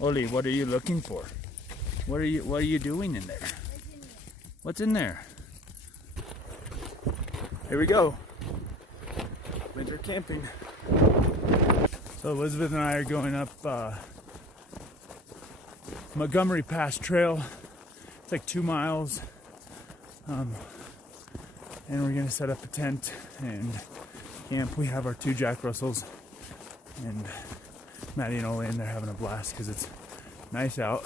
Oli, what are you looking for? What are you doing in there? What's in there? Here we go. Winter camping. So Elizabeth and I are going up Montgomery Pass Trail. It's like 2 miles. And we're gonna set up a tent and camp. We have our 2 Jack Russells, and Maddie and Ole, and they're having a blast because it's nice out.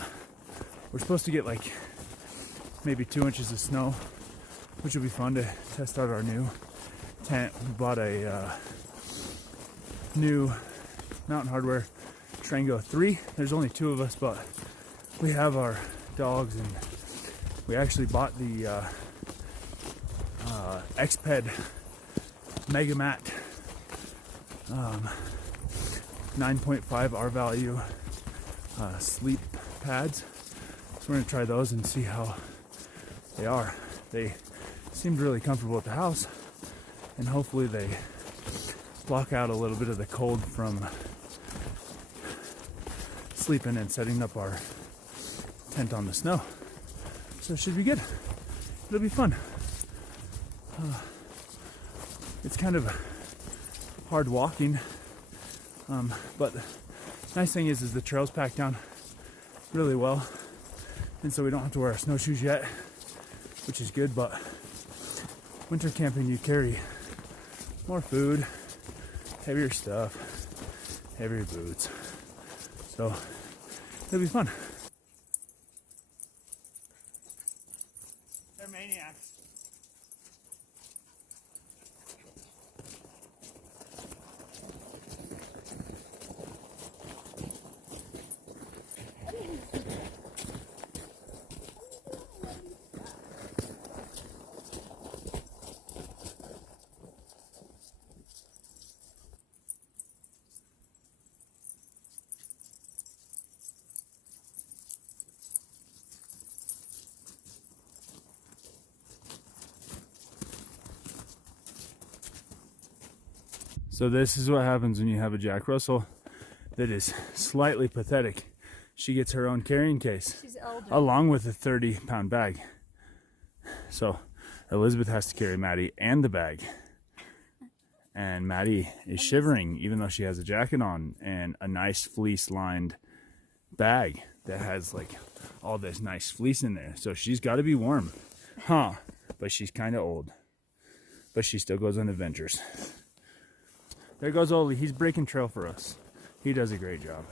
We're supposed to get like maybe 2 inches of snow, which will be fun to test out our new tent. We bought a new Mountain Hardware Trango 3. There's only 2 of us, but we have our dogs, and we actually bought the Xped Mega Mat 9.5 R value sleep pads. So we're gonna try those and see how they are. They seemed really comfortable at the house, and hopefully they block out a little bit of the cold from sleeping and setting up our tent on the snow. So it should be good. It'll be fun. It's kind of hard walking, but the nice thing is the trail's packed down really well, and so we don't have to wear our snowshoes yet, which is good. But winter camping, you carry more food, heavier stuff, heavier boots, so it'll be fun. They're maniacs. So this is what happens when you have a Jack Russell that is slightly pathetic. She gets her own carrying case. She's older. Along with a 30-pound bag. So Elizabeth has to carry Maddie and the bag. And Maddie is shivering even though she has a jacket on and a nice fleece-lined bag that has like all this nice fleece in there. So she's got to be warm. Huh. But she's kind of old. But she still goes on adventures. There goes Oli. He's breaking trail for us. He does a great job.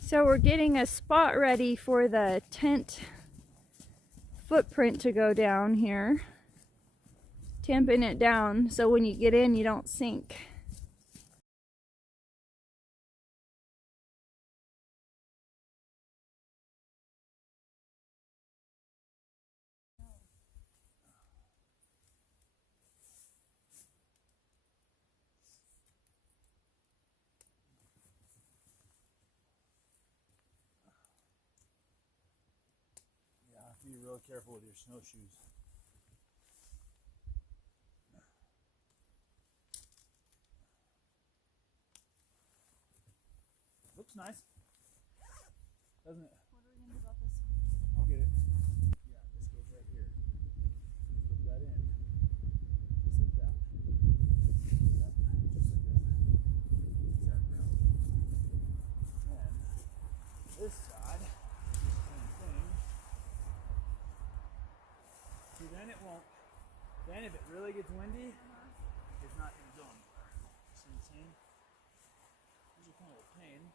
So we're getting a spot ready for the tent footprint to go down here. Tamping it down so when you get in you don't sink. Be real careful with your snowshoes. Looks nice, doesn't it? What are we gonna do about this one? I'll get it. Yeah, this goes right here. Put that in. Just like that. Yep, just like that. Exactly. And this side, same thing. See, then it won't. Then if it really gets windy, it's not going to go anywhere. See what I'm saying? These are kind of a pain.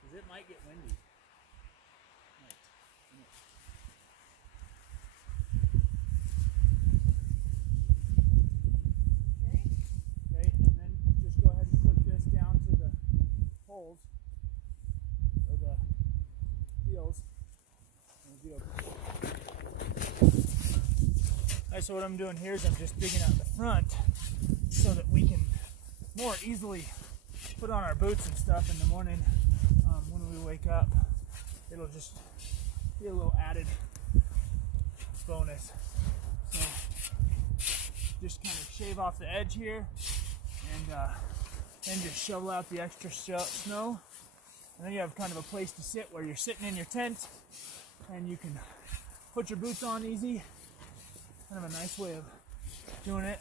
Because it might get windy. Right. Okay, and then just go ahead and clip this down to the holes, or the heels. Alright, so what I'm doing here is I'm just digging out the front so that we can more easily put on our boots and stuff in the morning when we wake up. It'll just be a little added bonus. So just kind of shave off the edge here, and then just shovel out the extra snow. And then you have kind of a place to sit where you're sitting in your tent, and you can put your boots on easy. Kind of a nice way of doing it.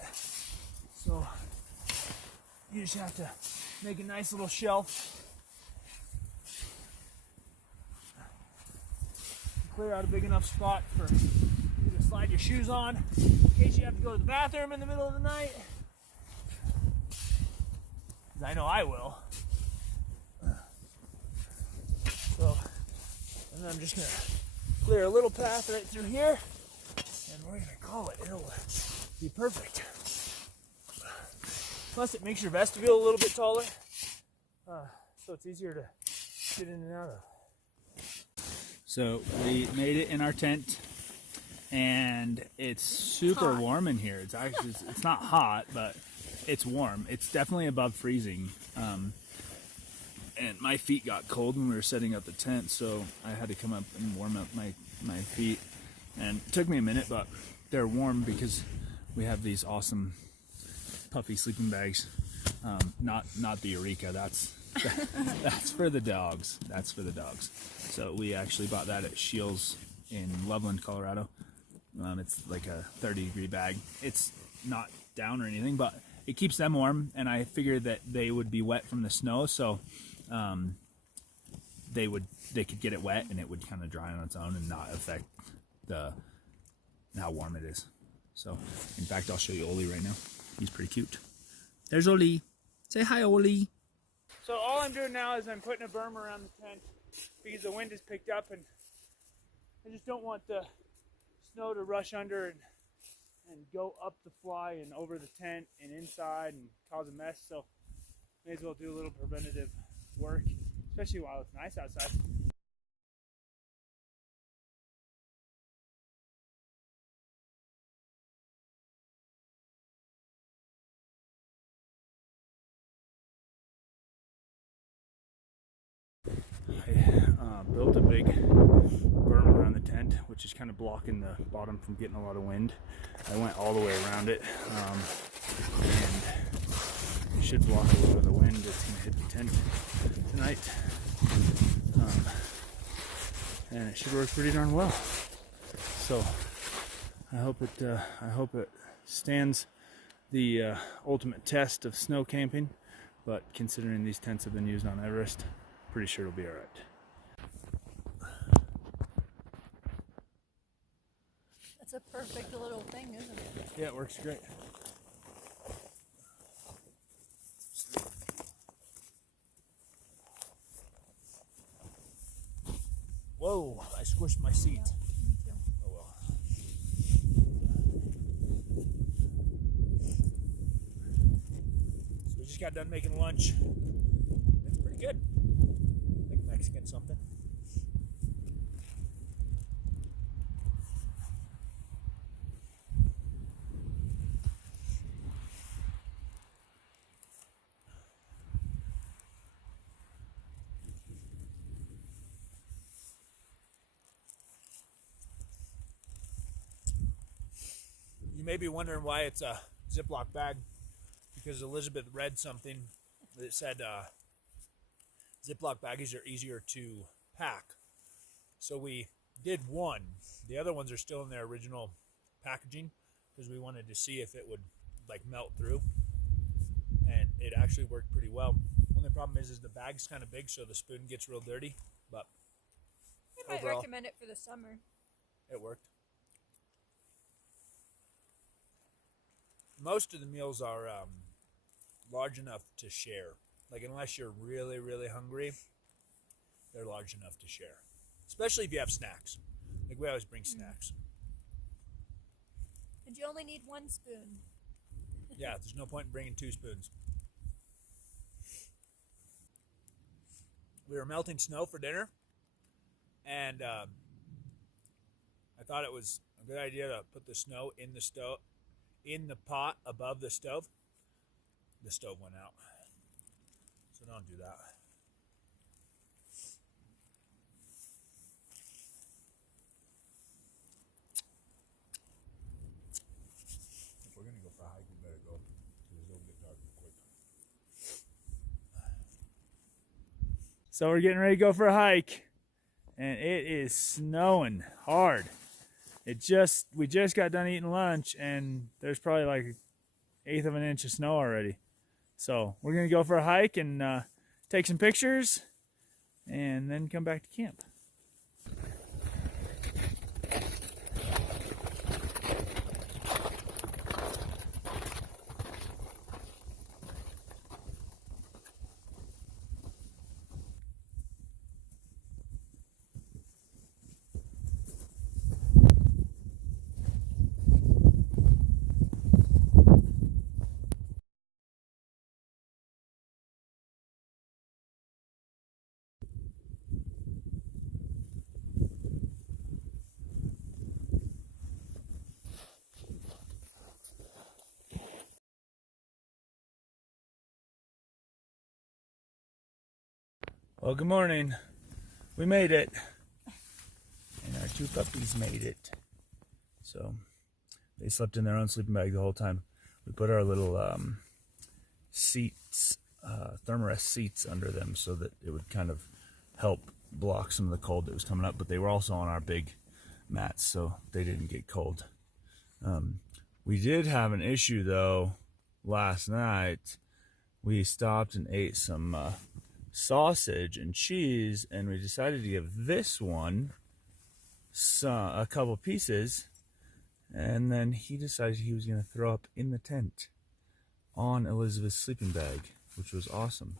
So you just have to make a nice little shelf. Clear out a big enough spot for you to slide your shoes on in case you have to go to the bathroom in the middle of the night. 'Cause I know I will. So, and then I'm just gonna clear a little path right through here, and we're gonna call it. It'll be perfect. Plus, it makes your vestibule a little bit taller, so it's easier to get in and out of. So we made it in our tent, and it's super warm in here. It's actually it's not hot, but it's warm. It's definitely above freezing. And my feet got cold when we were setting up the tent, so I had to come up and warm up my feet. And it took me a minute, but they're warm because we have these awesome puffy sleeping bags. Not the Eureka. That's for the dogs. That's for the dogs. So we actually bought that at Shields in Loveland, Colorado. It's like a 30-degree bag. It's not down or anything, but it keeps them warm. And I figured that they would be wet from the snow, so they could get it wet and it would kind of dry on its own and not affect how warm it is. So, in fact, I'll show you Oli right now. He's pretty cute. There's Oli. Say hi, Oli. So all I'm doing now is I'm putting a berm around the tent because the wind has picked up, and I just don't want the snow to rush under and go up the fly and over the tent and inside and cause a mess. So may as well do a little preventative work, especially while it's nice outside. I built a big berm around the tent, which is kind of blocking the bottom from getting a lot of wind. I went all the way around it, and it should block a little bit of the wind that's going to hit the tent tonight. And it should work pretty darn well. So I hope it stands the ultimate test of snow camping. But considering these tents have been used on Everest, pretty sure it'll be all right. That's a perfect little thing, isn't it? Yeah, it works great. Whoa, I squished my seat. Yeah, me too. Oh well. So we just got done making lunch. It's pretty good. Like Mexican something. You may be wondering why it's a Ziploc bag, because Elizabeth read something that said Ziploc baggies are easier to pack. So we did one. The other ones are still in their original packaging because we wanted to see if it would like melt through, and it actually worked pretty well. Only problem is the bag's kind of big, so the spoon gets real dirty, but I might recommend it for the summer. It worked. Most of the meals are large enough to share. Like, unless you're really, really hungry, they're large enough to share. Especially if you have snacks. Like, we always bring snacks. And you only need one spoon. Yeah, there's no point in bringing 2 spoons. We were melting snow for dinner, and I thought it was a good idea to put the snow in the stove, in the pot above the stove. The stove went out, so don't do that. So we're getting ready to go for a hike, and it is snowing hard. We just got done eating lunch, and there's probably like an eighth of an inch of snow already. So we're gonna go for a hike and take some pictures, and then come back to camp. Well, good morning. We made it. And our two puppies made it. So they slept in their own sleeping bag the whole time. We put our little seats, thermarest seats under them so that it would kind of help block some of the cold that was coming up. But they were also on our big mats, so they didn't get cold. We did have an issue though last night. We stopped and ate some sausage and cheese, and we decided to give this one a couple pieces, and then he decided he was going to throw up in the tent on Elizabeth's sleeping bag, which was awesome.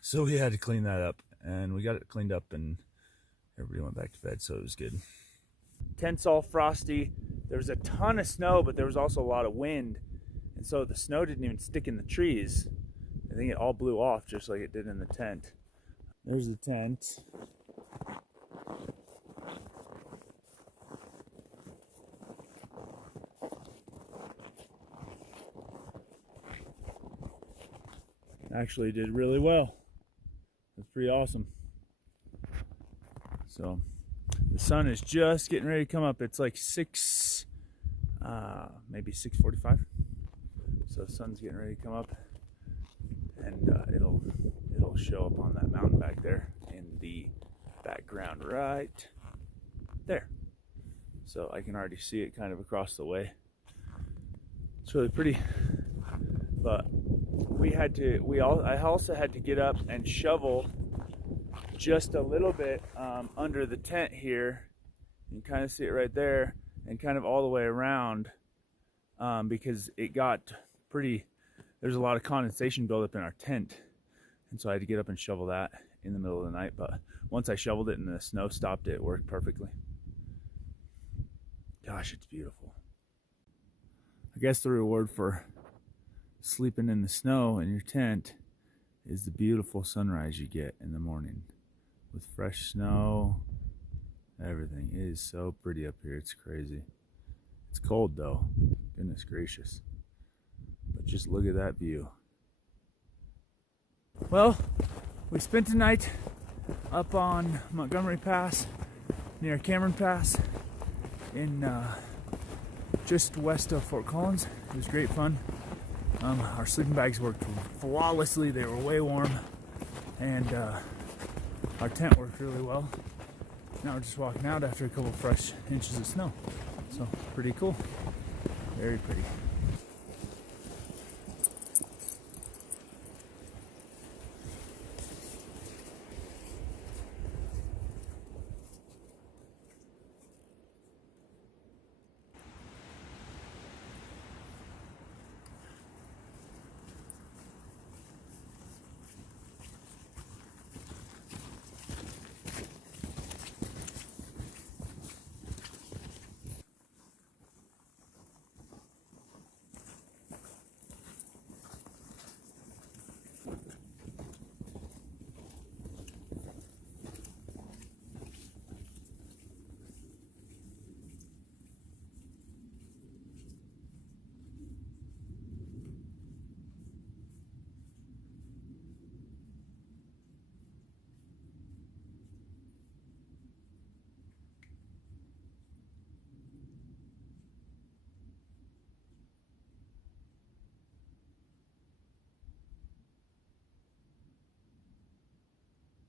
So we had to clean that up, and we got it cleaned up, and everybody went back to bed, so it was good. Tent's all frosty. There was a ton of snow, but there was also a lot of wind, and so the snow didn't even stick in the trees. I think it all blew off just like it did in the tent. There's the tent. Actually did really well. It's pretty awesome. So the sun is just getting ready to come up. It's like maybe 6:45. So the sun's getting ready to come up. And it'll show up on that mountain back there in the background right there. So I can already see it kind of across the way. It's really pretty. But I also had to get up and shovel just a little bit under the tent here. You can kind of see it right there, and kind of all the way around because it got pretty. There's a lot of condensation buildup in our tent, and so I had to get up and shovel that in the middle of the night. But once I shoveled it and the snow stopped, it worked perfectly. Gosh, it's beautiful. I guess the reward for sleeping in the snow in your tent is the beautiful sunrise you get in the morning with fresh snow. Everything is so pretty up here. It's crazy. It's cold though. Goodness gracious. But just look at that view. Well, we spent the night up on Mongomery Pass near Cameron Pass in just west of Fort Collins. It was great fun. Our sleeping bags worked flawlessly. They were way warm, and our tent worked really well. Now we're just walking out after a couple fresh inches of snow. So pretty cool. Very pretty.